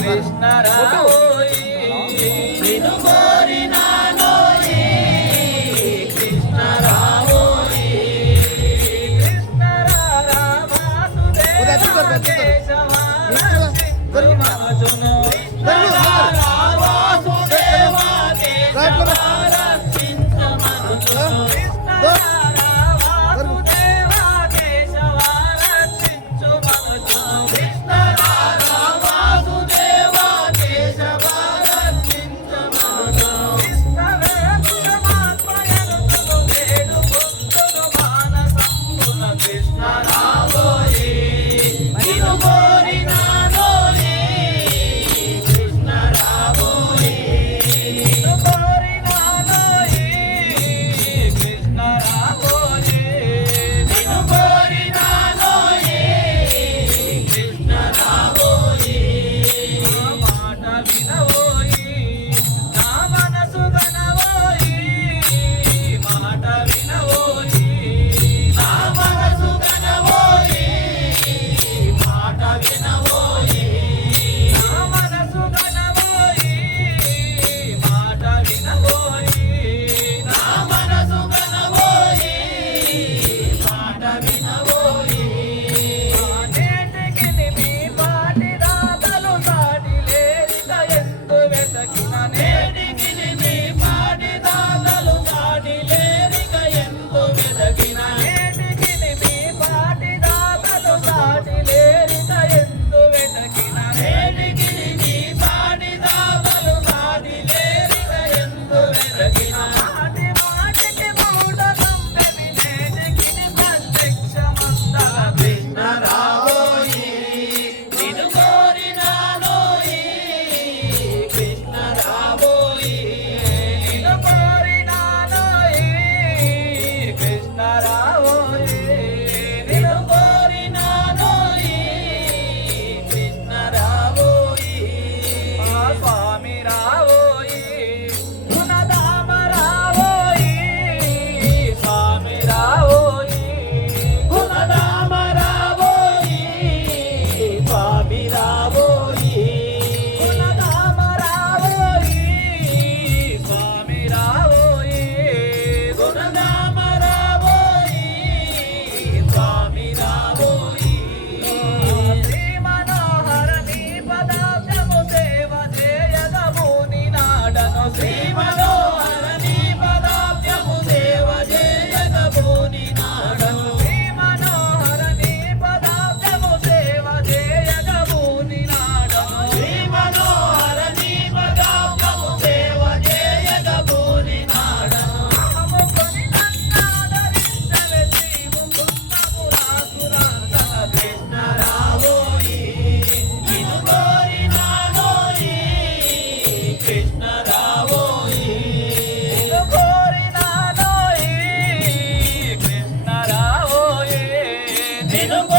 Krishna Vem